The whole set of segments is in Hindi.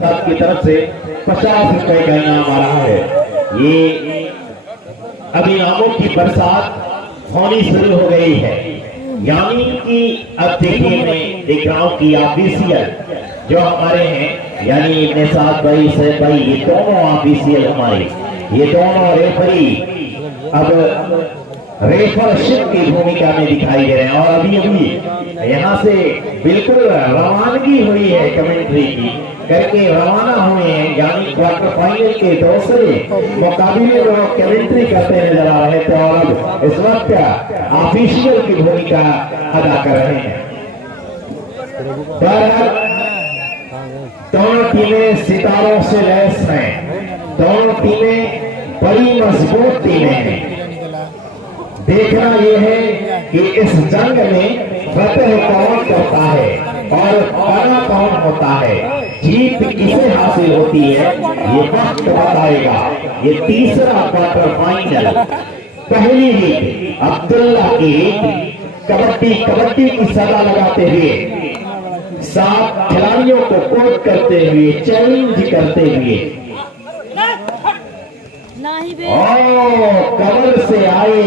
की तरफ से 50 रुपए का इनाम आ रहा है। ये अब इनामों की बरसात होनी शुरू हो गई है, यानी कि अब देखिए मैं देख रहा हूँ कि ऑफिशियल जो हमारे हैं, यानी निसाद भाई से भाई, ये दोनों ऑफिशियल हमारे, ये दोनों रेफरी अब रेफरशिप की भूमिका में दिखाई दे रहे हैं। और अभी अभी यहाँ से बिल्कुल रवानगी हुई है, कमेंट्री की करके रवाना हुए हैं, यानी क्वार्टर फाइनल के दूसरे मुकाबले में कमेंट्री करते नजर आ रहे थे और अब इस वक्त ऑफिशियल की भूमिका अदा कर रहे हैं। दोनों टीमें सितारों से लैस हैं, दोनों टीमें बड़ी मजबूत टीमें हैं। देखना यह है कि इस जंग में फतेह कौन करता है और बना कौन होता है, जीत किसे हासिल होती है ये वक्त बताएगा। ये तीसरा क्वार्टर फाइनल, पहली लीग अब्दुल्ला की कबड्डी कबड्डी की सदा लगाते हुए 7 खिलाड़ियों को कोच करते हुए, चैलेंज करते हुए कमर से आए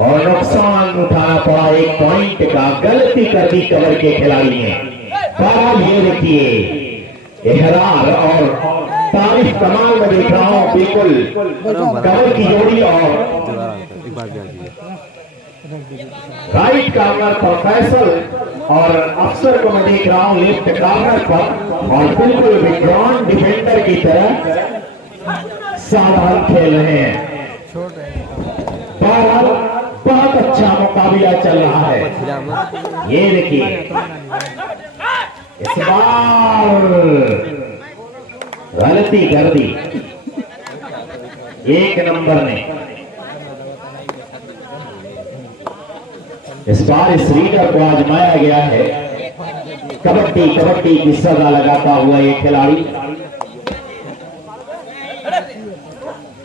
और नुकसान उठाना पड़ा 1 पॉइंट का। गलती कर दी कवर के खिलाड़ी ने। पर ये देखिए एहरार और तारीफ कमाल में देख रहा हूं, बिल्कुल कवर की जोड़ी और राइट कार्नर पर फैसल और अफसर को मैं देख रहा हूं लेफ्ट कार्नर पर, और बिल्कुल विड्रॉन डिफेंडर की तरह साधारण खेल रहे हैं। बहुत अच्छा मुकाबला चल रहा है। ये देखिए इस बार गलती कर दी 1 नंबर ने। इस बार इस रीडर को आजमाया गया है, कबड्डी कबड्डी की सजा लगाता हुआ ये खिलाड़ी।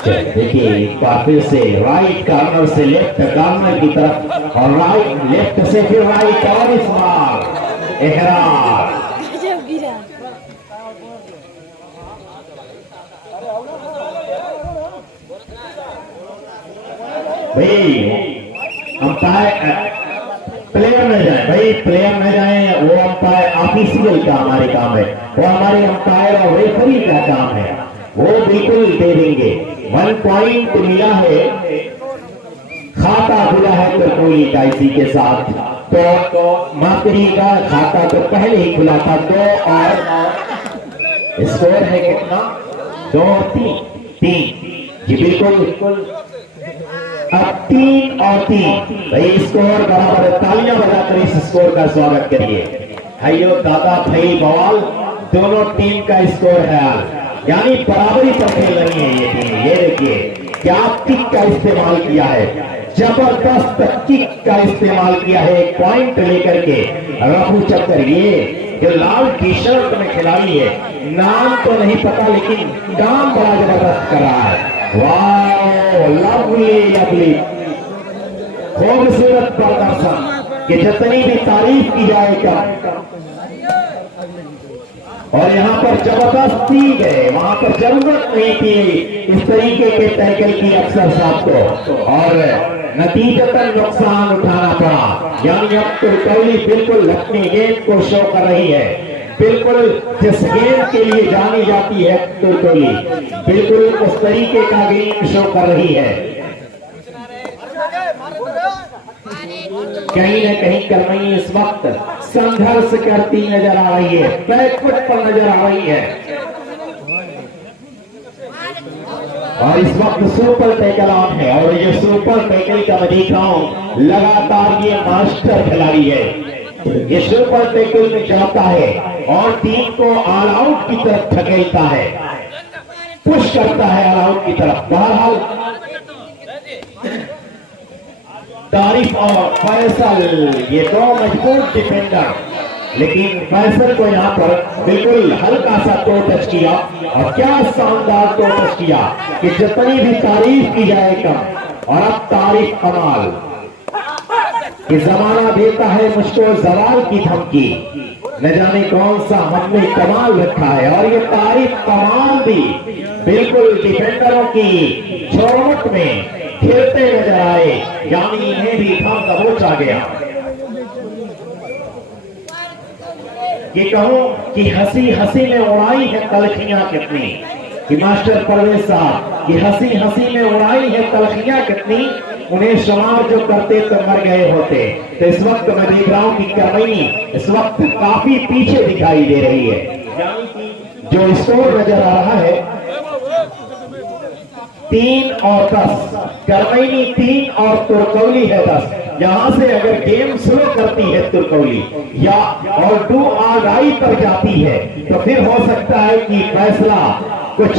देखिए एक बार फिर से राइट कार्नर से लेफ्ट कार्नर की तरफ और राइट लेफ्ट से फिर राइट, और इस बार एहरार भाई अंपायर प्लेयर न जाए, भाई प्लेयर न जाए, वो अंपायर ऑफिशियल का हमारे काम है, वो हमारे अंपायर और रेफरी का काम है, वो बिल्कुल दे देंगे। 1 पॉइंट मिला है, खाता खुला है तो कोई इसी के साथ, तो माकरी का खाता तो पहले ही खुला था। 2 और स्कोर है कितना, 2 और 3 जी बिल्कुल। अब 3 और 3 भाई स्कोर बराबर है। तालियां बजाकर इस स्कोर का स्वागत करिए। भाइयों दादा भाई बवाल दोनों टीम का स्कोर है, यानी बराबरी पर खेल रही है ये टीम। ये देखिए क्या किक का इस्तेमाल किया है, जबरदस्त किक का इस्तेमाल किया है 1 पॉइंट लेकर के रफू चक्कर। ये जो लाल टी शर्ट में खिलाड़ी है, नाम तो नहीं पता लेकिन काम बड़ा जबरदस्त कर रहा है। वाह लवली लवली, खूबसूरत प्रदर्शन कि जितनी भी तारीफ की जाए कम। और यहाँ पर जबरदस्ती गए, वहां पर जरूरत नहीं थी इस तरीके के टैकल की अफसर साहब को, और नतीजतन नुकसान उठाना पड़ा। यानी अब तुर्कौली बिल्कुल अपनी गेंद को शो कर रही है, बिल्कुल जिस गेंद के लिए जानी जाती है तुर्कौली, बिल्कुल उस तरीके का गेंद शो कर रही है। कहीं न कहीं कर्मई इस वक्त संघर्ष करती नजर आ रही है, बैकफुट पर नजर आ रही है, और इस वक्त सुपर टैकल ऑन है। और ये सुपर टैकल का मैं देख रहा हूं लगातार ये मास्टर खिलाड़ी है, ये सुपर टैकल में जाता है और टीम को ऑल आउट की तरफ धकेलता है, पुश करता है ऑल आउट की तरफ। बहरहाल तारिफ और फैसल ये 2 मजबूत डिफेंडर, लेकिन फैसल को यहाँ पर बिल्कुल हल्का सा टो टच किया, और क्या शानदार टो टच किया कि जितनी भी तारीफ की जाए कम। और अब तारीफ कमाल कि जमाना देता है मुझको जवाल की धमकी, न जाने कौन सा मन में कमाल रखा है। और ये तारीफ कमाल भी बिल्कुल डिफेंडरों की चौमट में खेलते नजर आए, यानी इन्हें भी थम दबोच आ गया। ये कहूं कि हंसी हंसी में उड़ाई है तलखियां कितनी, कि मास्टर परवेज साहब की हंसी हंसी में उड़ाई है तलखियां कितनी, उन्हें शुमार जो करते तो मर गए होते। तो इस वक्त मैं देख रहा हूं कि करमई इस वक्त काफी पीछे दिखाई दे रही है। जो स्कोर नजर आ रहा है 3 और 10, करमई 3 और तुर्कौली है 10। यहां से अगर गेम स्लो करती है तुर्कौली या और 2 आगाई पर जाती है तो फिर हो सकता है कि फैसला कुछ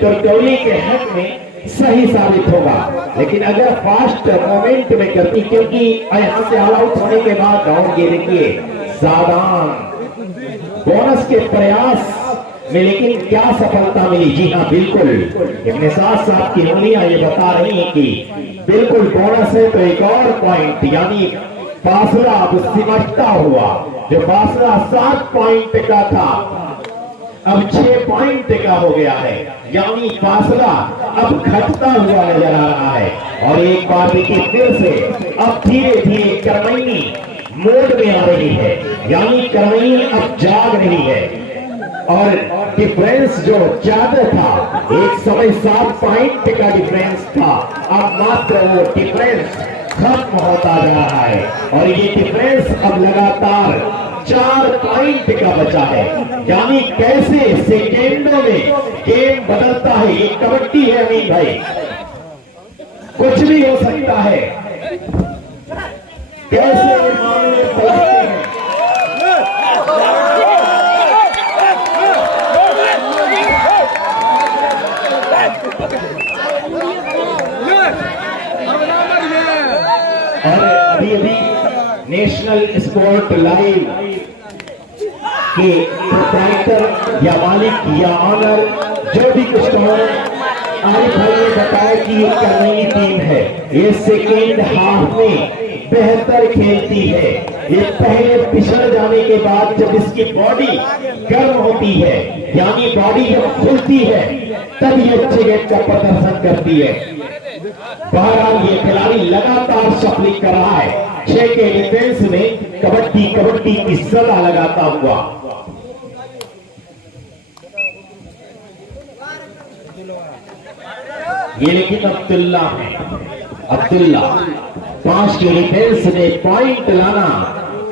तुर्कौली के हक में सही साबित होगा। लेकिन अगर फास्ट मोमेंट में करती, क्योंकि यहां से ऑल आउट होने के बाद डाउन ये देखिए सादान बोनस के प्रयास में, लेकिन क्या सफलता मिली। जी हाँ बिल्कुल, अपने साथ साथ की उंगलियां ये बता रही हैं कि बिल्कुल बोनस है तो एक और पॉइंट, यानी फासला अब सिमटता हुआ। जो फासला 7 पॉइंट का था अब 6 पॉइंट का हो गया है, यानी फासला अब घटता हुआ नजर आ रहा है। और एक बार देखिए फिर से अब धीरे धीरे करमई मोड में आ रही है, यानी करमई अब जाग रही है। और डिफरेंस जो ज्यादा था, एक समय 7 पॉइंट का डिफरेंस था, अब मात्र वो डिफरेंस खत्म होता जा रहा है। और ये डिफरेंस अब लगातार 4 पॉइंट का बचा है, यानी कैसे सेकेंडों में गेम बदलता है। ये कबड्डी है अमीन भाई, कुछ भी हो सकता है, कैसे ये मामले पलटते हैं। और अभी अभी नेशनल स्पोर्ट लाइव के प्रोप्राइटर या मालिक या ऑनर जो भी कुछ कहो, आरिफ भाई ने बताया कि ये करमई टीम है, ये सेकेंड हाफ में बेहतर खेलती है। ये पहले पिछड़ जाने के बाद जब इसकी बॉडी गर्म होती है, यानी बॉडी जब खुलती है, तब ये अच्छे गेम का प्रदर्शन करती है। बहरहाल ये खिलाड़ी लगातार शफलिंग कर रहा है, 6 के डिफेंस में कबड्डी कबड्डी की सलाह लगाता हुआ। ये लेकिन अब्दुल्ला है, अब्दुल्ला 5 के डिफेंस में पॉइंट लाना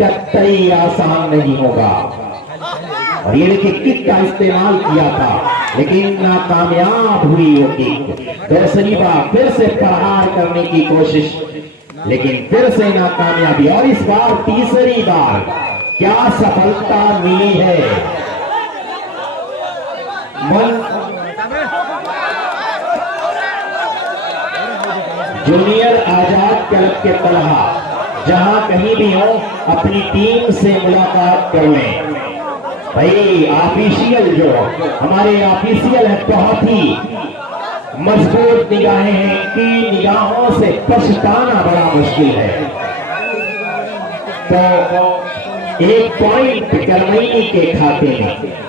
कतई आसान नहीं होगा। और ये देखिए किक का इस्तेमाल किया था, लेकिन नाकामयाब हुई वो किक। दूसरी बार फिर से प्रहार करने की कोशिश, लेकिन फिर से नाकामयाबी। और इस बार तीसरी बार क्या सफलता मिली है। जूनियर आजाद क्लब के तलहा जहां कहीं भी हो अपनी टीम से मुलाकात कर लें। भाई ऑफिशियल जो हमारे ऑफिशियल है, बहुत ही मजबूत निगाहें हैं कि निगाहों से पछताना बड़ा मुश्किल है। तो 1 पॉइंट करमई के खाते में।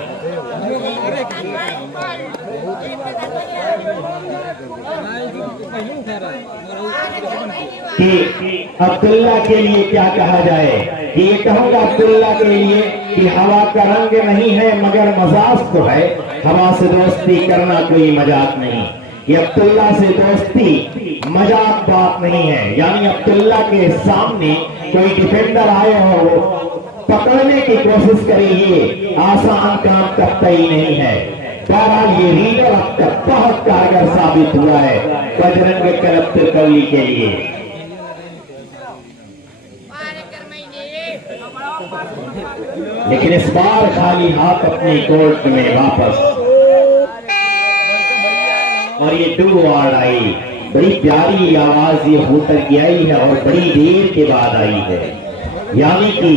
कि अब्दुल्ला के लिए क्या कहा जाए, कि ये कहूंगा अब्दुल्ला के लिए कि हवा का रंग नहीं है मगर मजाक तो है, हवा से दोस्ती करना कोई मजाक नहीं। ये अब्दुल्ला से दोस्ती मजाक बात नहीं है, यानी अब्दुल्ला के सामने कोई डिफेंडर आए और पकड़ने की कोशिश करे, ये आसान काम कतई नहीं है। बहरहाल ये रीडर अब तक बहुत कारगर साबित हुआ है बजरंग क्लब तुर्कौली के लिए। लेकिन इस बार खाली हाथ अपने कोर्ट में वापस। और ये 2 और आई, बड़ी प्यारी आवाज ये होकर की आई है और बड़ी देर के बाद आई है, यानी कि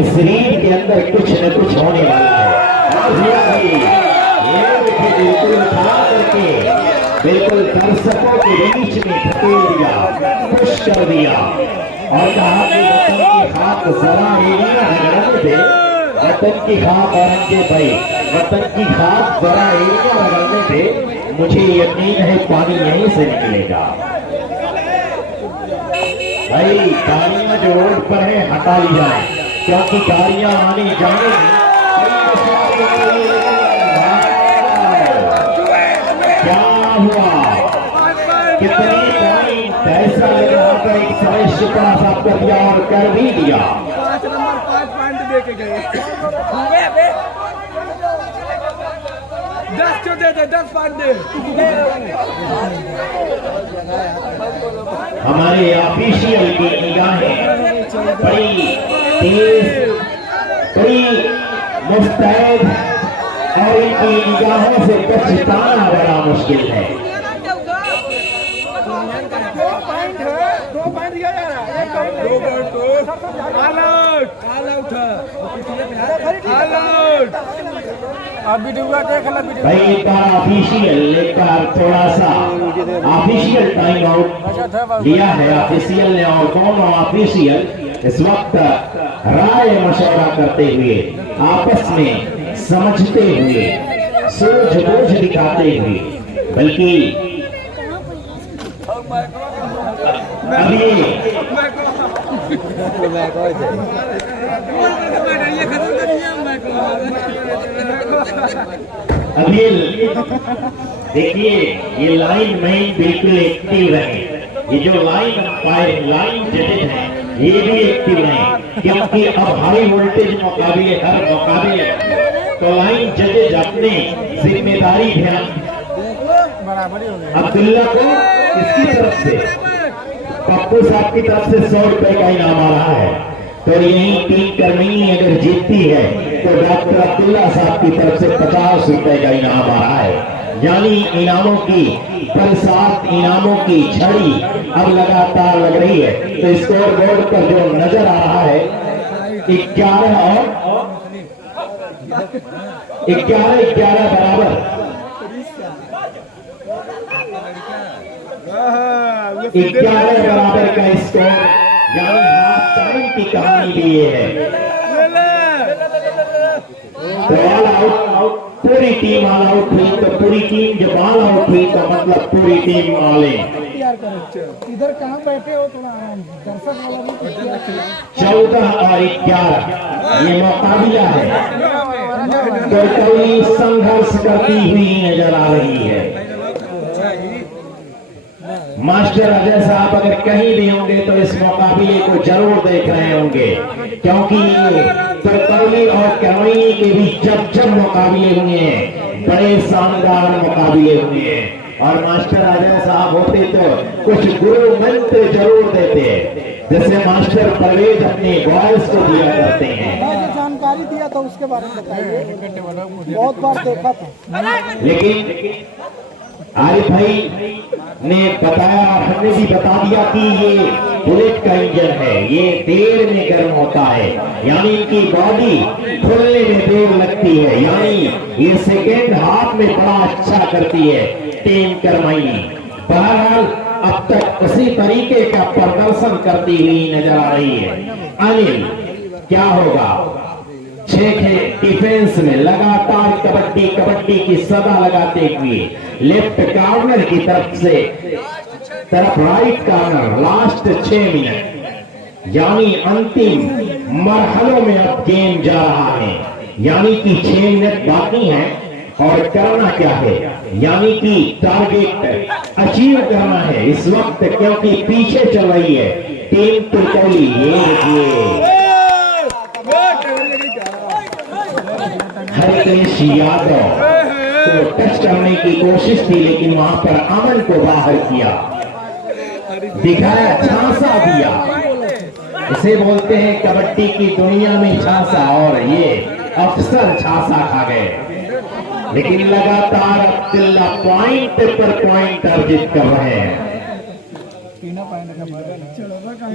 इस रीड के अंदर कुछ न कुछ होने वाला है। और ये बिल्कुल उठा करके बिल्कुल दर्शकों के बीच में धकेल दिया, खुश कर दिया और कहा कि वतन की खाक जरा एरिया रगड़ने दे, वतन की खाक औरंगजेब भाई, वतन की खाक जरा एरिया रगड़ने दे, मुझे यकीन है पानी यहीं से निकलेगा। भाई गाड़ियां जो रोड पर है हटा ली जाए, क्योंकि गाड़ियां आने जाने क्या हुआ, कितनी पॉइंट, ऐसा लग रहा था एक समय शिकड़ा साफ कर दिया और कर भी दिया। 5 पॉइंट दे के गए, 10 क्यों दे, 10 पॉइंट दे। हमारे ऑफिशियल की निगाहें बड़ी तेज, बड़ी मुस्तैद और इनकी निगाहों से बचना बड़ा मुश्किल है। 2 पॉइंट दिया जा रहा है, 2 पॉइंट को ऑल आउट, ऑल आउट अभी डूबा देख ला भाई एक बार ऑफिशियल, एक बार थोड़ा सा ऑफिशियल टाइम आउट लिया है ऑफिशियल ने, और दोनों ऑफिशियल इस वक्त राय मशवरा करते हुए, आपस में समझते हुए, सूझबूझ दिखाते हुए, बल्कि अभी देखिए ये लाइन में बिल्कुल एक्टिव रहे, ये जो लाइन जजेज हैं ये भी एक्टिव रहे, क्योंकि अब हाई वोल्टेज मुकाबले, हर मुकाबले तो लाइन जजेज अपने जिम्मेदारी ध्यान। अब्दुल्ला को इसकी तरफ से, पप्पू साहब की तरफ से 100 रुपए का इनाम आ रहा है, तो यही टीम कर्मी अगर जीतती है तो डॉक्टर अब्दुल्ला साहब की तरफ से 50 रुपए का इनाम आ रहा है। यानी इनामों की बरसात, इनामों की झड़ी अब लगातार लग रही है। तो स्कोर बोर्ड पर जो नजर आ रहा है 11 बराबर, 11 बराबर का स्कोर, यानी हाफ टाइम की कहानी भी ये है। तो ऑल आउट, पूरी टीम ऑल आउट हुई, तो पूरी टीम जब ऑल आउट हुई तो मतलब पूरी टीम ऑल इन। इधर कहाँ बैठे हो, थोड़ा दर्शक वाला भी 14 और 11 ये मुकाबला है, तो कोई संघर्ष करती हुई नजर आ रही है। मास्टर अजय साहब अगर कहीं भी होंगे तो इस मुकाबले को जरूर देख रहे होंगे, क्योंकि तरकौली और करवई के भी जब मुकाबले हुए हैं, बड़े शानदार मुकाबले हुए हैं, और मास्टर अजय साहब होते तो कुछ गुरु मंत्र जरूर देते, जैसे मास्टर परवेज अपने बॉयज को दिया करते हैं। जानकारी दिया था उसके बारे में बताइए, बहुत बार देखा था। लेकिन आरिफ भाई ने बताया और हमने भी बता दिया कि ये बुलेट का इंजन है, ये देर में गर्म होता है, यानी इनकी बॉडी खुलने में देर लगती है, यानी ये सेकेंड हाफ में बड़ा अच्छा करती है टीम करमाई। बहरहाल अब तक उसी तरीके का प्रदर्शन करती हुई नजर आ रही है। अनिल क्या होगा, 6 डिफेंस में लगातार कबड्डी की सदा लगाते हुए लेफ्ट कॉर्नर की तरफ राइट कॉर्नर, लास्ट 6 मिनट यानी अंतिम मरहलों में अब गेम जा रहा है, यानी कि 6 मिनट बाकी हैं और करना क्या है, यानी कि टारगेट अचीव करना है इस वक्त, क्योंकि पीछे चल रही है टीम तुर्कौली। ये देखिए हरिकेश यादव को टच करने की कोशिश थी, लेकिन वहां पर अमन को बाहर किया, दिखाया, झांसा दिया। इसे बोलते हैं कबड्डी की दुनिया में झांसा, और ये अफसर झांसा खा गए। लेकिन लगातार अब्दुल्ला पॉइंट पर पॉइंट अर्जित कर रहे हैं।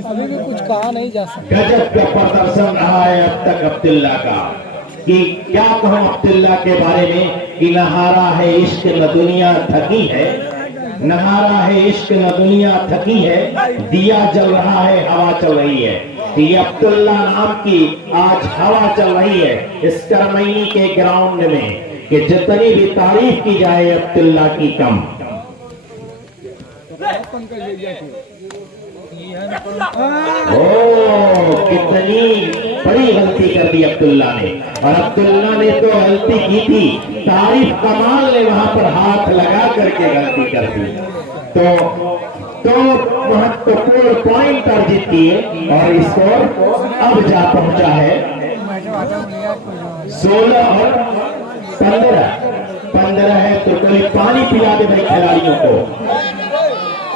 अभी भी कुछ कहा नहीं जा सकता। गजब का प्रदर्शन रहा है अब तक अब्दुल्ला का, कि क्या कहूं अब्दुल्ला के बारे में कि न हारा है इश्क न दुनिया थकी है, नहारा है इश्क न दुनिया थकी है, दिया जल रहा है हवा चल रही है। तो ये अब्दुल्ला नाम की आज हवा चल रही है इस करमैनी के ग्राउंड में कि जितनी भी तारीफ की जाए अब्दुल्ला की कम। कितनी बड़ी गलती कर दी अब्दुल्ला ने, और अब्दुल्ला ने तो गलती की थी, तारीफ कमाल ने वहां पर हाथ लगा करके गलती कर दी। तो महत्वपूर्ण पॉइंट अर्जित किए और स्कोर अब जा पहुंचा है 16 और 15 है। तो कोई पानी पिला दे भाई खिलाड़ियों को।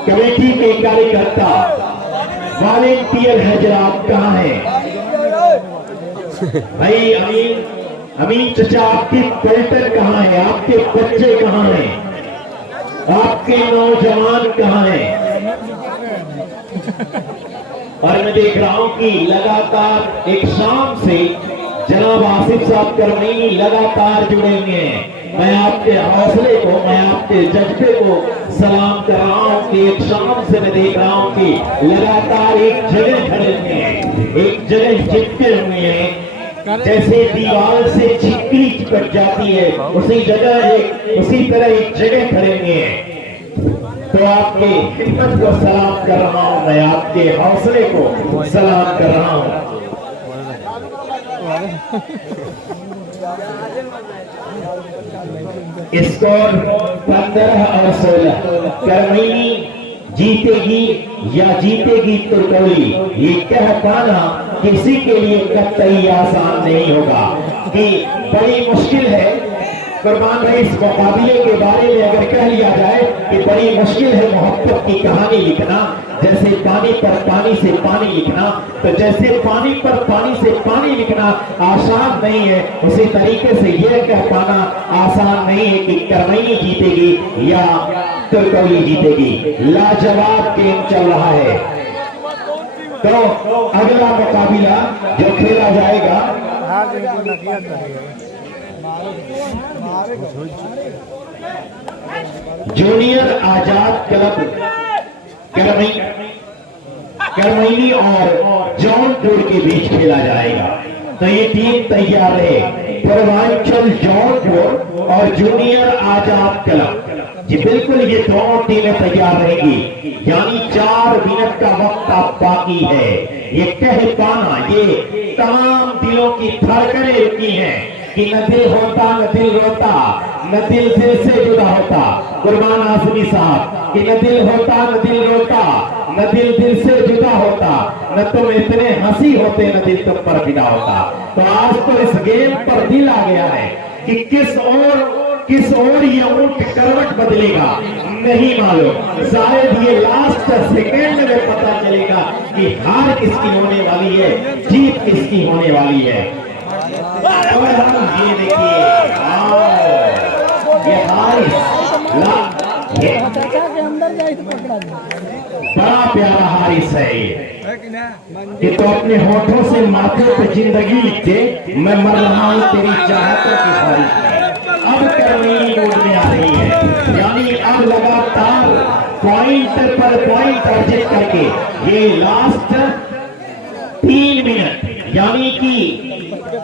कमेटी के कार्यकर्ता वॉलेंटियर है जनाब, कहाँ है भाई? अमीन चचा, आपकी पलटन कहाँ है? आपके बच्चे कहाँ हैं? आपके नौजवान कहाँ हैं? और मैं देख रहा हूं कि लगातार एक शाम से जनाब आसिफ साहब करमैनी लगातार जुड़े हुए हैं। मैं आपके हौसले को, मैं आपके जज्बे को सलाम कर रहा हूं कि एक शाम से मैं देख रहा हूं कि लगातार एक जगह खड़े हुए हैं, एक जगह चिपके हुए हैं। जैसे दीवार से छिपकली चिपक जाती है उसी तरह एक जगह खड़े हुए हैं। तो आपके हिम्मत को सलाम कर रहा हूं, मैं आपके हौसले को सलाम कर रहा हूं। स्कोर 15 और 16। करमैनी जीतेगी या जीतेगी तुर्कौली, ये कह पाना किसी के लिए कतई आसान नहीं होगा कि बड़ी मुश्किल है। कुर्बान भाई, इस मुकाबले के बारे में अगर कह लिया जाए कि बड़ी मुश्किल है मोहब्बत की कहानी लिखना, जैसे पानी पर पानी से पानी लिखना, तो जैसे पानी पर पानी से पानी लिखना आसान नहीं है, उसी तरीके से यह कह पाना आसान नहीं है कि करमैनी जीतेगी या तुर्कौली जीतेगी। लाजवाब गेम चल rहा है। तो अगला मुकाबला जो खेला जाएगा जूनियर आजाद क्लब करमैनी और जौनपुर के बीच खेला जाएगा। तो ये टीम तैयार है, पूर्वांचल जौनपुर और जूनियर आजाद क्लब जी, बिल्कुल ये दोनों टीमें तैयार रहेंगी। यानी 4 मिनट का वक्त अब बाकी है। ये कह पाना, ये तमाम दिलों की धड़कनें रुकी हैं कि न दिल होता न दिल रोता, न दिल से जुदा होता। कुर्बान आजमी साहब कि न दिल होता न दिल रोता, न दिल से जुदा होता, न तुम इतने हंसी होते न दिल तुम पर फिदा होता। तो आज तो इस गेम पर दिल आ गया है कि किस ओर ये ऊंट करवट बदलेगा नहीं मालूम। शायद ये लास्ट सेकेंड में पता चलेगा कि हार किसकी होने वाली है, जीत किसकी होने वाली है। ये देखिए, ये हारिस बड़ा प्यारा हारिस है ये तो अपने होठों से माथे पे जिंदगी लिखते, मैं मर रहा हूं तेरी चाहतों की ख्वाहिश में। अब करमैनी मोड में आ रही है, यानी अब लगातार पॉइंट पर पॉइंट अर्जित करके ये लास्ट 3 मिनट, यानी कि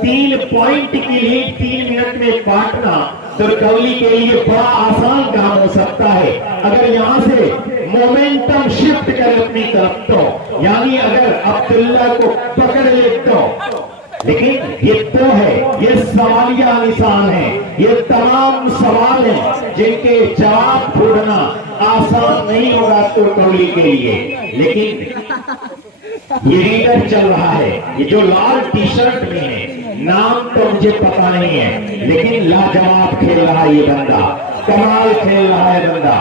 3 पॉइंट की लीड 3 मिनट में बांटना तुर्कौली के लिए बड़ा आसान काम हो सकता है अगर यहां से मोमेंटम शिफ्ट करे अपनी तरफ। तो यानी अगर अब्दुल्ला को पकड़ ले तो, लेकिन ये तो है, ये सवालिया निशान है, ये तमाम सवाल हैं जिनके जवाब ढूंढना आसान नहीं होगा तुर्कौली के लिए। लेकिन ये रीडर चल रहा है, ये जो लाल टी शर्ट में है, नाम तो मुझे पता नहीं है, लेकिन लाजवाब खेल रहा है ये बंदा, कमाल खेल रहा है बंदा।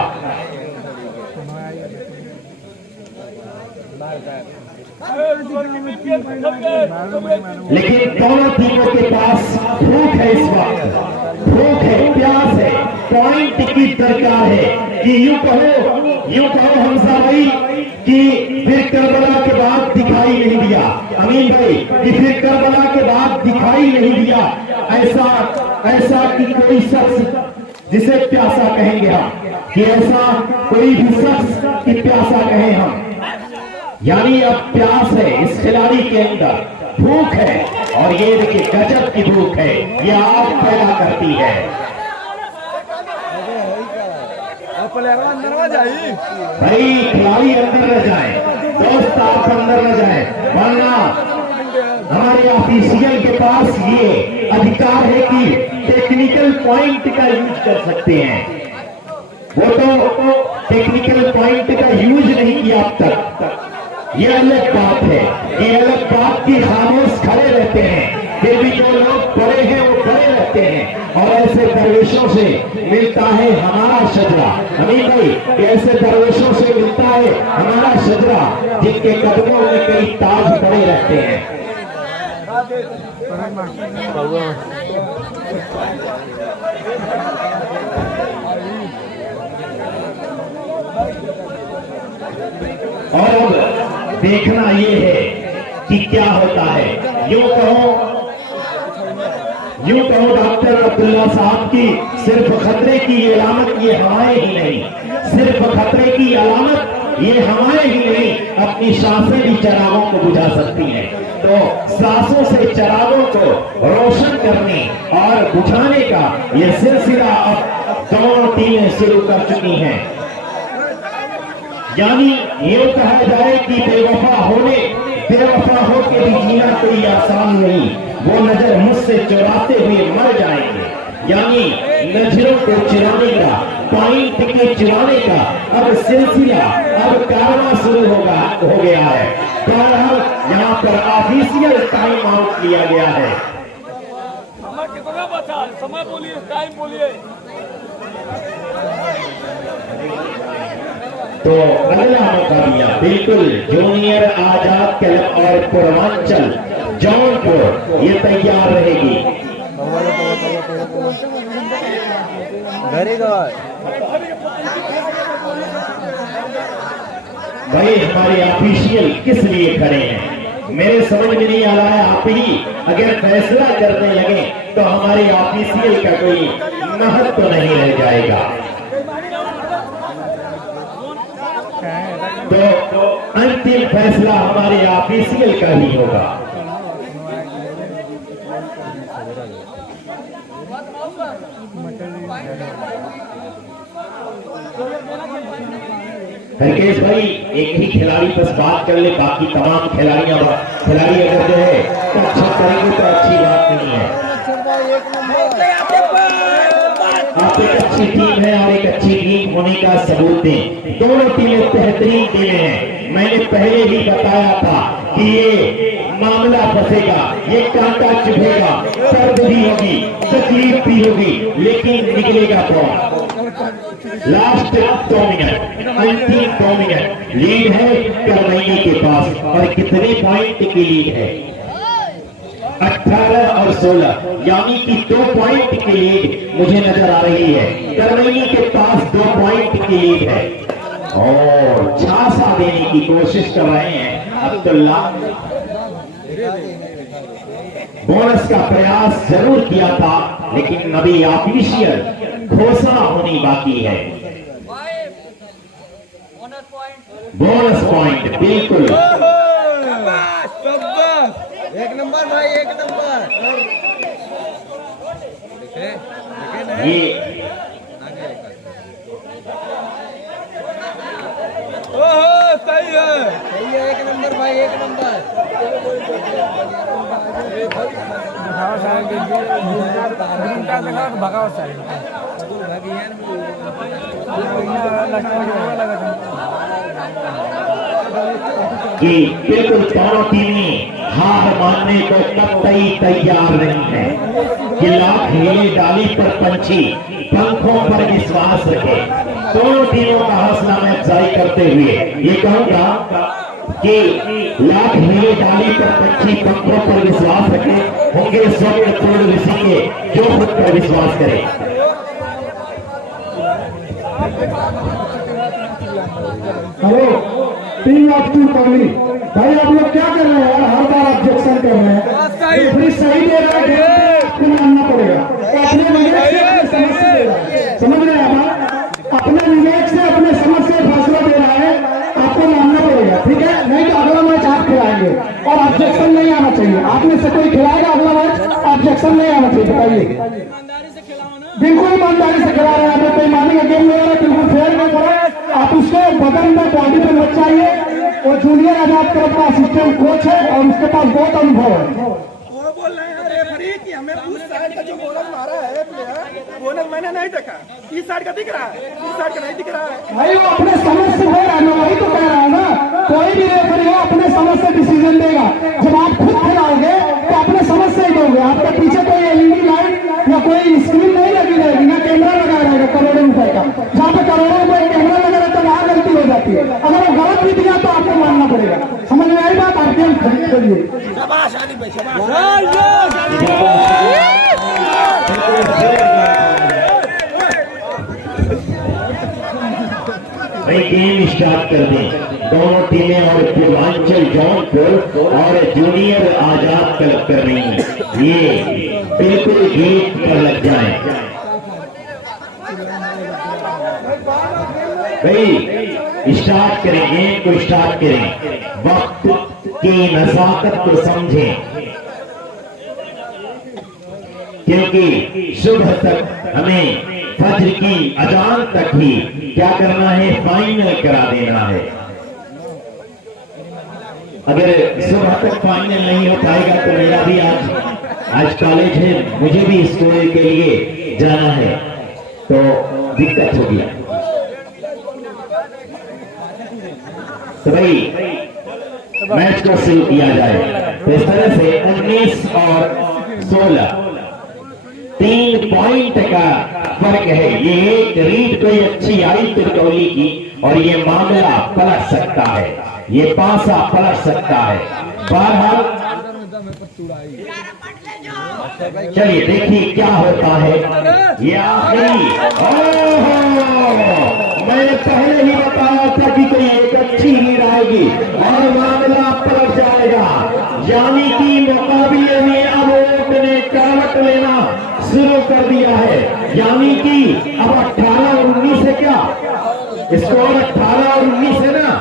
लेकिन दोनों टीमों के पास भूख है, इस वक्त भूख है, प्यास है, पॉइंट की दरकार है कि यूं कहो हमसा भाई कि फिर करबला के बाद दिखाई नहीं दिया, अमीन भाई कि फिर करबला के बाद दिखाई नहीं दिया, ऐसा कि कोई शख्स जिसे प्यासा कहेंगे हम, कि ऐसा कोई भी शख्स कि प्यासा कहे हम, यानी अब प्यास है इस खिलाड़ी के अंदर, भूख है, और ये देखिए गजब की भूख है, ये आग पैदा करती है। भाई खिलाड़ी अंदर न जाए, दोस्त आप अंदर न जाए, वरना हमारे ऑफिशियल के पास ये अधिकार है कि टेक्निकल पॉइंट का यूज कर सकते हैं। वो तो टेक्निकल पॉइंट का यूज नहीं किया अब तक, ये अलग बात है, ये अलग बात की खामोश खड़े रहते हैं, फिर भी जो लोग बड़े हैं वो बड़े रहते हैं, और ऐसे दरवेशों से मिलता है हमारा शजरा। अमीन भाई, ऐसे दरवेशों से मिलता है हमारा शजरा, जिनके कदमों में कई ताज पड़े रहते हैं। और अब देखना ये है कि क्या होता है। यूं कहो डॉक्टर अब्दुल्ला साहब की सिर्फ खतरे की अलामत ये हवाएं ही नहीं, सिर्फ खतरे की अलामत ये हवाएं ही नहीं, अपनी सांसें भी चरागों को बुझा सकती हैं। तो सांसों से चरागों को रोशन करने और बुझाने का ये सिलसिला अब दोनों टीमें शुरू कर चुकी हैं। यानी ये कहा जाए कि बेवफा हो के भी जीना कोई आसान नहीं, वो नजर मुझसे चुराते हुए मर जाएंगे। यानी नजरों को चुराने का, पॉइंट के चुराने का अब सिलसिला, अब कारवां शुरू हो गया है। बहरहाल यहाँ पर ऑफिशियल टाइम आउट लिया गया है। समय कितना बचा? समय बोलिए, टाइम बोलिए। तो अगला मुकाबला बिल्कुल जूनियर आजाद क्लब और पूर्वांचल जौनपुर ये तैयार रहेगी। भाई हमारे ऑफिशियल किस लिए खड़े हैं मेरे समझ में नहीं आ रहा है। आप ही अगर फैसला करने लगे तो हमारे ऑफिशियल का कोई महत्व नहीं रह जाएगा। तो अंतिम फैसला हमारे ऑफिशियल का ही होगा। हरकेश भाई एक ही खिलाड़ी बस बात कर ले, बाकी तमाम खिलाड़ी अगर जो है तो अच्छा करेंगे तो अच्छी बात नहीं है। आप एक अच्छी टीम है और एक अच्छी टीम होने का सबूत दें। दोनों टीमें बेहतरीन टीमें हैं। मैंने पहले ही बताया था कि ये मामला फंसेगा, ये कांटा चुभेगा, दर्द भी होगी, तकलीफ भी होगी, लेकिन निकलेगा कौन? लास्ट 2 मिनट, अंतिम 2 मिनट लीड है करमैनी के पास। और कितने पॉइंट की लीड है? 18 और 16, यानी कि 2 पॉइंट की लीड मुझे नजर आ रही है। करमैनी के पास 2 पॉइंट की लीड है और झांसा देने की कोशिश कर रहे हैं अब्दुल्ला। बोनस का प्रयास जरूर किया था, लेकिन अभी ऑफिशियल घोषणा होनी बाकी है। बोनस पॉइंट बिल्कुल एक नंबर भाई, एक नंबर। ये ओहो सही है, एक नंबर भाई, एक नंबर। कि बिल्कुल दोनों टीमें हार मानने को कतई तैयार नहीं है। कि लाख हिले डाली पर पंछी पंखों पर विश्वास रखे। दोनों टीमों का हौसला मैं अफजाई करते हुए ये कहूंगा कि लाख हिले डाली पर पंछी पंखों पर विश्वास रखे, होंगे स्वर्ण पूर्ण ऋषि के जो खुद पर विश्वास करे। हेलो, 3 लाख 2 पगली भाई, आप लोग क्या कर रहे हैं यार? हर बार ऑब्जेक्शन कर रहे हैं। फिर सही दे रहा है, फिर मानना पड़ेगा। तो अपने समझ रहे हैं आप? अपने एक्शन नहीं आना चाहिए, बताइए। बिल्कुल ईमानदारी से खिला रहे हैं, आपने बेईमानी का गेम नहीं हो रहा, बिल्कुल फेयर में करें। आप उसके बदन में बॉडी पे मत चाहिए। वो जूनियर आजाद क्लब का असिस्टेंट कोच है और उसके पास बहुत अनुभव है। वो बोल रहे हैं रेफरी कि हमें उस साइड का जो बोनस मारा है प्लेयर, बोनस मैंने नहीं देखा, इस साइड का दिख रहा है, इस साइड का नहीं दिख रहा है। भाई वो अपने समझ से हो रहा है, मैं वही तो कह रहा हूँ ना, कोई भी रेफरी हो अपने समझ से डिसीजन देगा। जब आप खुद खिलाओगे तो अपने समझ से ही दोगे। आपके पीछे कोई एलईडी लाइट या कोई स्क्रीन नहीं लगी रहेगी, ना कैमरा लगा रहेगा करोड़ों रुपए का। जहाँ पे करोड़ों रुपए कैमरा लगा रहता है वहाँ गलती हो जाती है। अगर वो गलत भी दिया तो आपको मानना पड़ेगा। समझ में आई बात? आरपीएम खरीद के लिए भाई गेम स्टार्ट कर दें। दोनों टीमें और पूर्वांचल जौनपुर और जूनियर आजाद क्लब कर रही हैं। ये बिल्कुल गेट पर लग जाए भाई, स्टार्ट करें गेम को, स्टार्ट करें। वक्त की नजाकत को समझें, क्योंकि सुबह तक हमें फज्र की अजान तक ही क्या करना है, फाइनल करा देना है। अगर सुबह तक फाइनल नहीं हो पाएगा तो मेरा भी आज कॉलेज है, मुझे भी स्कूल के लिए जाना है, तो दिक्कत होगी। तो भाई मैच को शुरू किया जाए। तो इस तरह से 19 और 16 3 पॉइंट का फर्क है। ये एक रीड कोई अच्छी आई तुर्कौली की और ये मामला पलट सकता है, ये पासा पलट सकता है। बहरहाल चलिए देखिए क्या होता है। ये आखिरी, मैंने पहले ही बताया था कि कोई एक अच्छी लीड आएगी और मामला पलट जाएगा। यानी कि मुकाबले में अब ने करवट लेना शुरू कर दिया है। यानी कि अब 18-19 है, क्या स्कोर 18-19 है ना,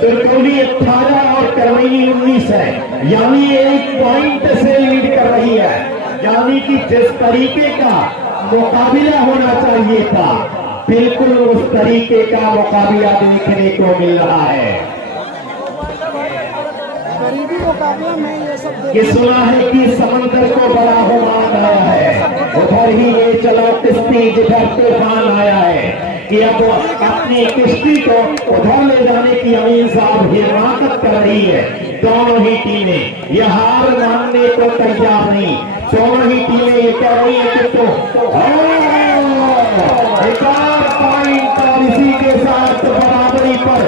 तुर्कौली 18 और करवैनी 19 है। यानी 1 पॉइंट से लीड कर रही है। यानी कि जिस तरीके का मुकाबला होना चाहिए था, बिल्कुल उस तरीके का मुकाबला देखने को मिल रहा है। गरीबी मुकाबला में ये सब कि सुना है कि समंदर को बड़ा हुमान आया है, उधर ही ये चलो किश्ती जिधर तूफान आया है। कि अब अपनी किश्ती को उधर ले जाने की अमीन साहब हिमाकत कर रही है। दोनों ही टीमें ये हार मानने को तैयार नहीं। दोनों ही टीमें ये कह रही है कि तो एक और पॉइंट और इसी के साथ बराबरी पर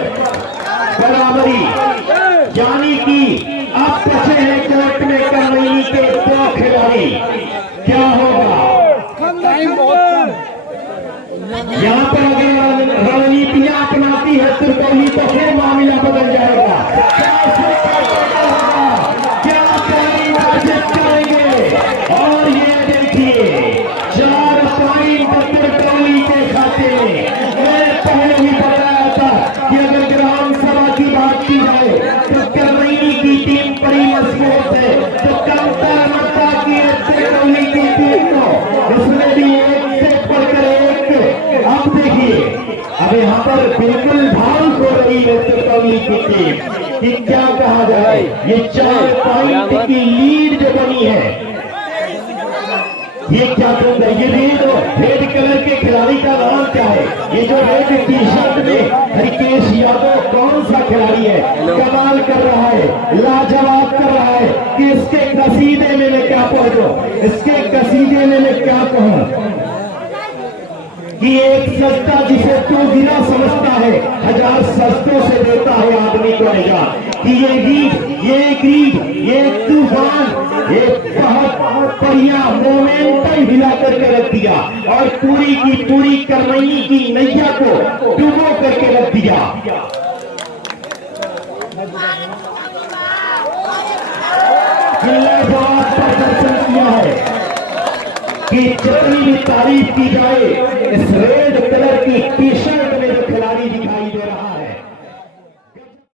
बराबरी। यानी कि अब बचे हैं कोर्ट में करवैनी के 2 खिलाड़ी। क्या होगा यहाँ पर? अगर रणनीतियां अपनाती है तुर्कौली तो फिर मामला बदल जाएगा। क्या करेंगे? और ये देखिए 4 पॉइंट तुर्कौली के खाते में। मैं पहले ही बताया था कि अगर ग्राम सभा की बात की जाए तो करवैनी की टीम बड़ी मजबूत है, तो कंकर मता की तुर्कौली की टीम को उसने भी एक से बढ़कर एक। अब देखिए अब यहाँ पर बिल्कुल भाव हो रही है तुर्कौली की टीम कि क्या कहा जाए। ये 4 पॉइंट की लीड जो बनी है, ये क्या कर रहा है? ये रेड कलर के खिलाड़ी का नाम क्या है? ये जो रेड टी शर्ट में हरिकेश यादव कौन सा खिलाड़ी है? कमाल कर रहा है, लाजवाब कर रहा है कि इसके कसीदे में मैं क्या पढ़ूं, इसके कसीदे में मैं क्या कहूं कि एक सस्ता जिसे तू गिरा समझता है, 1000 सस्तों से देता है आदमी को निजात। कि ये रीड, ये ग्रीड, ये तूफान, ये बहुत बढ़िया मोमेंटम हिला करके रख दिया और पूरी की पूरी करवैनी की नैया को डुबो करके रख दिया। लाजवाब प्रदर्शन किया है कि जितनी भी तारीफ की जाए इस रेड कलर की टी शर्ट